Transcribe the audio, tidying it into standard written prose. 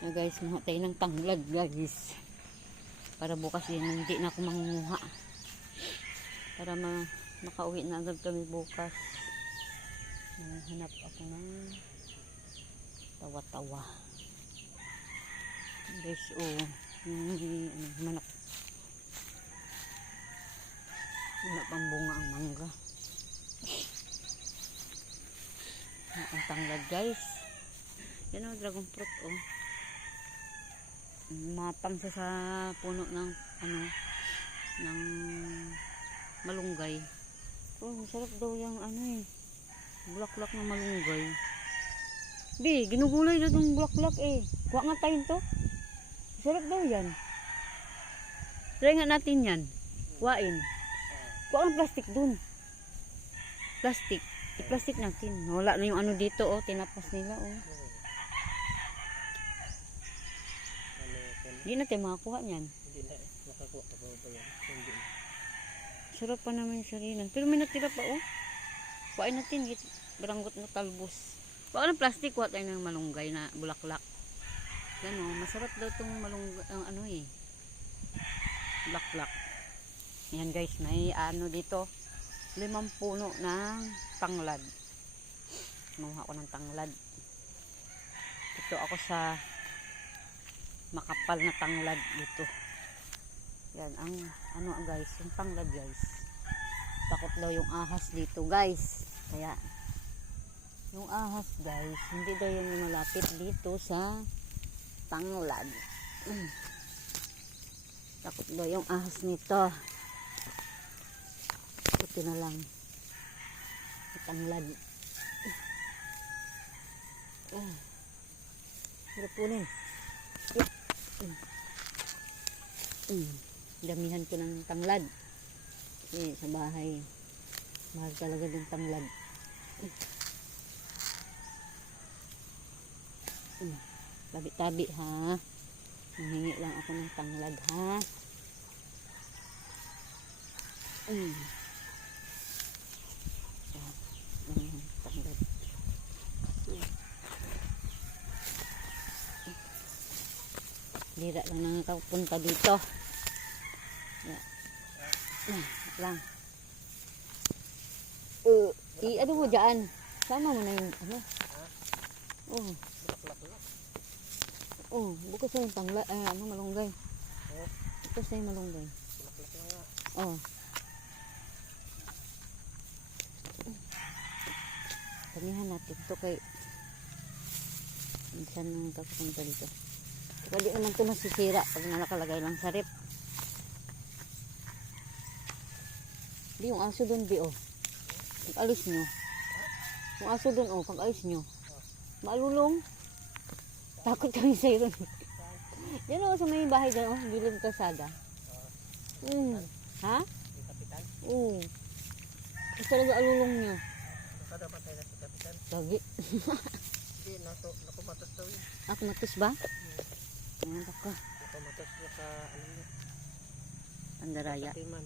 Na guys, muha tayo ng tanglad guys. Para bukas yun, hindi na ako mangunguha. Para makauwi na agad kami bukas. Hanap ako ng tawa-tawa. Guys, manok. Wala pang bunga ang mangga. Ang tanglad guys. Yan o, dragon fruit o. Mapang sa puno ng ng malunggay. Oh, sarap daw yung bulaklak ng malunggay. Di, ginugulay na itong bulaklak eh. Kuha nga tayo to. Sarap daw yan. Try nga natin yan. Kuhain. Kuha ang plastic dun. Plastic. I-plastic natin. Wala na yung dito oh. Tinapas nila oh. Hindi natin makakuha niyan. Hindi na. Nakakuha pa ba yan? Hindi. Sarap pa naman yung sarinan. Pero may natira pa oh. Kuhain natin. Baranggot na talbos. Kuha ng plastic. Kuha tayo ng malunggay na bulaklak. Yan oh. Masarap daw itong malunggay. Bulaklak. Yan guys. May dito. 5 puno ng tanglad. Mamuha ko ng tanglad. Ito ako sa makapal na tanglad dito. Yan ang guys, yung tanglad guys. Takot daw yung ahas dito guys. Kaya yung ahas guys, hindi daw yung malapit dito sa tanglad. Takot daw yung ahas nito. Ito na lang. Tanglad. Hirap punin. Damihan ko ng tanglad. Kasi sa bahay, mahal talaga ng tanglad. Tabi-tabi ha. Humingi lang ako ng tanglad ha. Tanglad. Dira lang nakakapunta dito. Lang. Ano mo dyan? Sama mo na yung bukas na yung tanglad. Malunggay. Bukas na yung malunggay. Tamihan natin ito kay minsan nang kapunta dito. Pwede naman ito masisira pag nakalagay lang sa rep. Di yung aso doon di oh. Pag alis nyo. Yung aso doon oh, pag alis nyo. Malulong. Takot kami sa iron. Yan oh, sa may bahay doon oh, gilid kasada. Ha? Oo. Gusto talaga alulong nyo. Kada matay na si Kapitan. Lagi. Hindi, nakumatos daw yun. Kumatos ba? Ayan ako. Nakumatos niya sa Pandaraya. Timan.